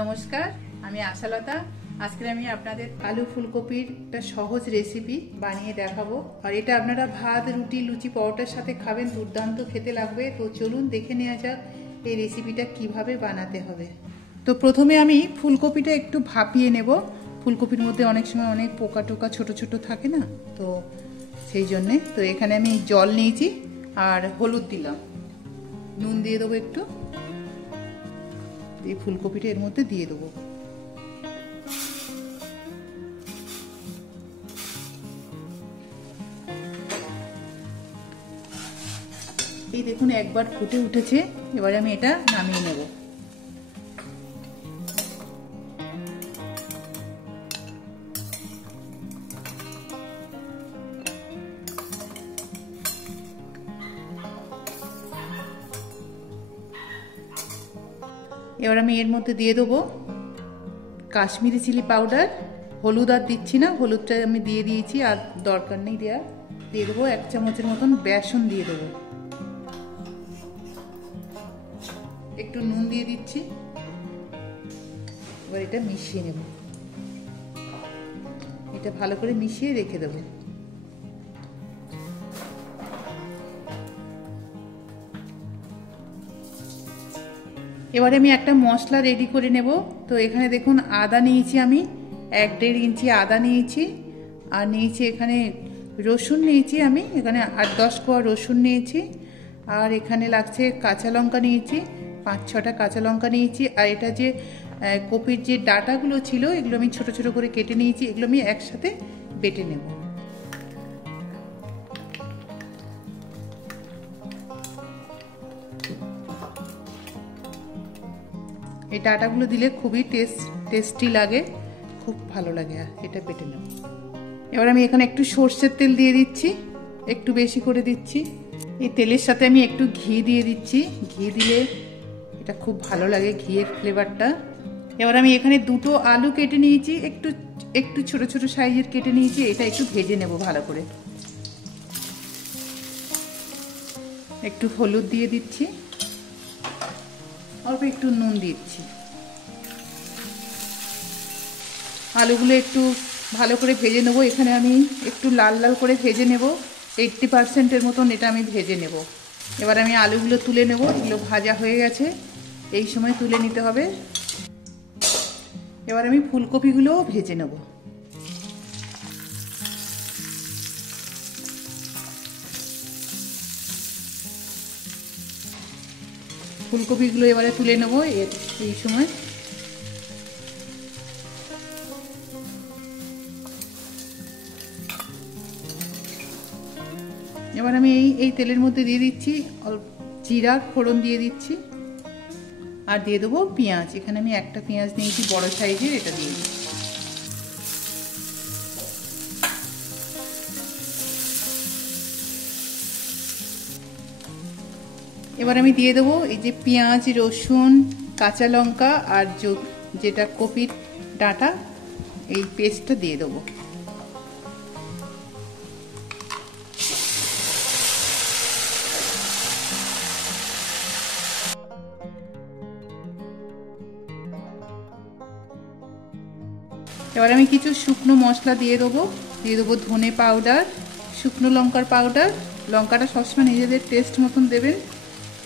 নমস্কার, আমি আশালতা। আজকে আমি আপনাদের আলু ফুলকপির একটা সহজ রেসিপি বানিয়ে দেখাবো। আর এটা আপনারা ভাত, রুটি, লুচি, পরোটার সাথে খাবেন, দুর্দান্ত খেতে লাগবে। তো চলুন দেখে নেওয়া যাক এই রেসিপিটা কিভাবে বানাতে হবে। তো প্রথমে আমি ফুলকপিটা একটু ভাপিয়ে নেব। ফুলকপির মধ্যে অনেক সময় অনেক পোকা টোকা ছোট ছোট থাকে না, তো সেই জন্যে। তো এখানে আমি জল নিয়েছি আর হলুদ দিলাম, নুন দিয়ে দেবো একটু। এই ফুলকপিটা এর মধ্যে দিয়ে দেবো। এই দেখুন একবার ফুটে উঠেছে, এবারে আমি এটা নামিয়ে নেব। এবার আমি এর মধ্যে দিয়ে দেবো কাশ্মীরি চিলি পাউডার। হলুদ আর দিচ্ছি না, হলুদটা আমি দিয়ে দিয়েছি, আর দরকার নেই দেওয়ার। দিয়ে দেবো 1 চামচের মতন বেসন দিয়ে দেবো। একটু নুন দিয়ে দিচ্ছি। এবার এটা মিশিয়ে নেব। এটা ভালো করে মিশিয়ে রেখে দেবো। এবারে আমি একটা মশলা রেডি করে নেব। তো এখানে দেখুন আদা নিয়েছি আমি, 1-1.5 ইঞ্চি আদা নিয়েছি। আর নিয়েছি এখানে রসুন নিয়েছি আমি, এখানে 8-10 কোয়া রসুন নিয়েছি। আর এখানে লাগছে কাঁচা লঙ্কা নিয়েছি, 5-6টা কাঁচা লঙ্কা নিয়েছি। আর এটা যে কপির যে ডাঁটাগুলো ছিল, এগুলো আমি ছোট ছোট করে কেটে নিয়েছি। এগুলো আমি একসাথে বেটে নেব। এই ডাঁটাগুলো দিলে খুবই টেস্টি লাগে, খুব ভালো লাগে। এটা বেটে নেব। এবার আমি এখানে একটু সর্ষের তেল দিয়ে দিচ্ছি, একটু বেশি করে দিচ্ছি। এই তেলের সাথে আমি একটু ঘি দিয়ে দিচ্ছি। ঘি দিলে এটা খুব ভালো লাগে, ঘিয়ের ফ্লেভারটা। এবার আমি এখানে 2টো আলু কেটে নিয়েছি, একটু একটু ছোট ছোট সাইজের কেটে নিয়েছি। এটা একটু ভেজে নেব ভালো করে। একটু হলুদ দিয়ে দিচ্ছি, অল্প একটু নুন দিচ্ছি। আলুগুলো একটু ভালো করে ভেজে নেব। এখানে আমি একটু লাল লাল করে ভেজে নেব, 80%-এর মতন এটা আমি ভেজে নেব। এবার আমি আলুগুলো তুলে নেব। এগুলো ভাজা হয়ে গেছে, এই সময় তুলে নিতে হবে। এবার আমি ফুলকপিগুলোও ভেজে নেব। ফুলকপিগুলো এবারে তুলে নেব এই সময়। এবার আমি এই তেলের মধ্যে দিয়ে দিচ্ছি অল্প জিরা ফোড়ন দিয়ে দিচ্ছি। আর দিয়ে দেবো পেঁয়াজ। এখানে আমি একটা পেঁয়াজ নিয়েছি বড় সাইজের, এটা দিয়ে দিচ্ছি। এবার আমি দিয়ে দেবো এই যে পেঁয়াজ, রসুন, কাঁচা লঙ্কা আর যেটা কপির ডাঁটা, এই পেস্টটা দিয়ে দেবো। এবার আমি কিছু শুকনো মশলা দিয়ে দেবো। দিয়ে দেবো ধনে পাউডার, শুকনো লঙ্কার পাউডার। লঙ্কাটা সবসময় নিজেদের টেস্ট মতন দেবেন।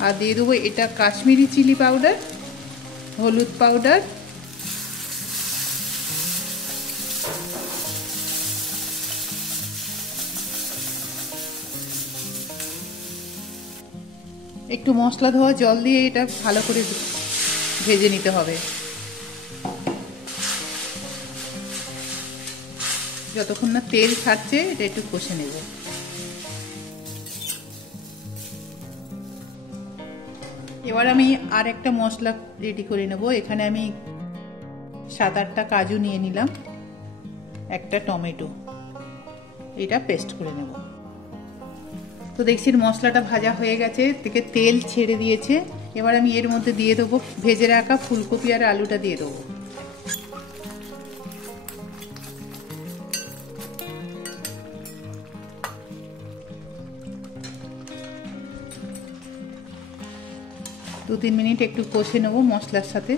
আর দিয়ে দেবো এটা কাশ্মীরি চিলি পাউডার, হলুদ পাউডার, একটু মশলা ধোয়া জল দিয়ে এটা ভালো করে ভেজে নিতে হবে। যতক্ষণ না তেল ছাড়ছে এটা একটু কষে নেব। এবার আমি আর একটা মশলা রেডি করে নেব। এখানে আমি 7-8টা কাজু নিয়ে নিলাম, একটা টমেটো, এটা পেস্ট করে নেব। তো দেখছি মশলাটা ভাজা হয়ে গেছে, থেকে তেল ছেড়ে দিয়েছে। এবার আমি এর মধ্যে দিয়ে দেবো ভেজে রাখা ফুলকপি আর আলুটা দিয়ে দেবো। दो तीन मिनट एक कषे नेब मशलार साथे।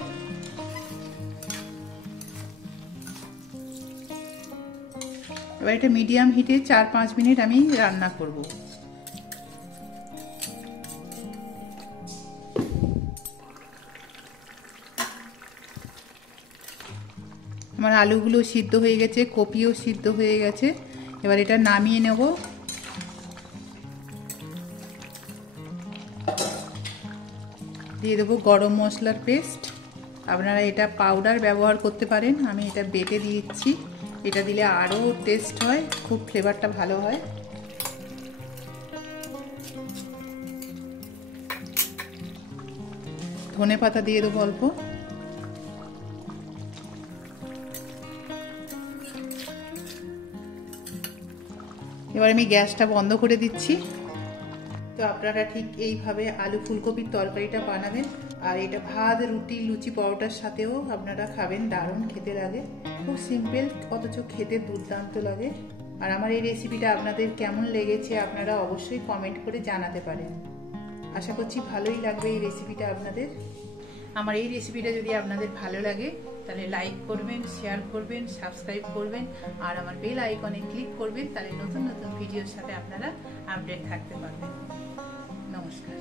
এবার এটা মিডিয়াম হিটে 4-5 মিনিট আমি রান্না করব। আমার আলুগুলো সিদ্ধ হয়ে গেছে, কপিও সিদ্ধ হয়ে গেছে। এবার এটা নামিয়ে নেব। দিয়ে দেবো গরম মশলার পেস্ট। আপনারা এটা পাউডার ব্যবহার করতে পারেন, আমি এটা বেটে দিচ্ছি। এটা দিলে আরও টেস্ট হয়, খুব ফ্লেভারটা ভালো হয়। ধনেপাতা দিয়ে দেবো অল্প। এবার আমি গ্যাসটা বন্ধ করে দিচ্ছি। তো আপনারা ঠিক এইভাবে আলু ফুলকপির তরকারিটা বানাবেন, আর এটা ভাত, রুটি, লুচি, পরোটার সাথেও আপনারা খাবেন, দারুণ খেতে লাগে। খুব সিম্পল অথচ খেতে দুর্দান্ত লাগে। আর আমার এই রেসিপিটা আপনাদের কেমন লেগেছে আপনারা অবশ্যই কমেন্ট করে জানাতে পারেন। আশা করছি ভালোই লাগবে এই রেসিপিটা আপনাদের। আমার এই রেসিপিটা যদি আপনাদের ভালো লাগে তাহলে লাইক করবেন, শেয়ার করবেন, সাবস্ক্রাইব করবেন, আর আমার বেল আইকনে ক্লিক করবেন। তাহলে নতুন নতুন ভিডিওর সাথে আপনারা আপডেট থাকতে পারবেন। নমস্কার।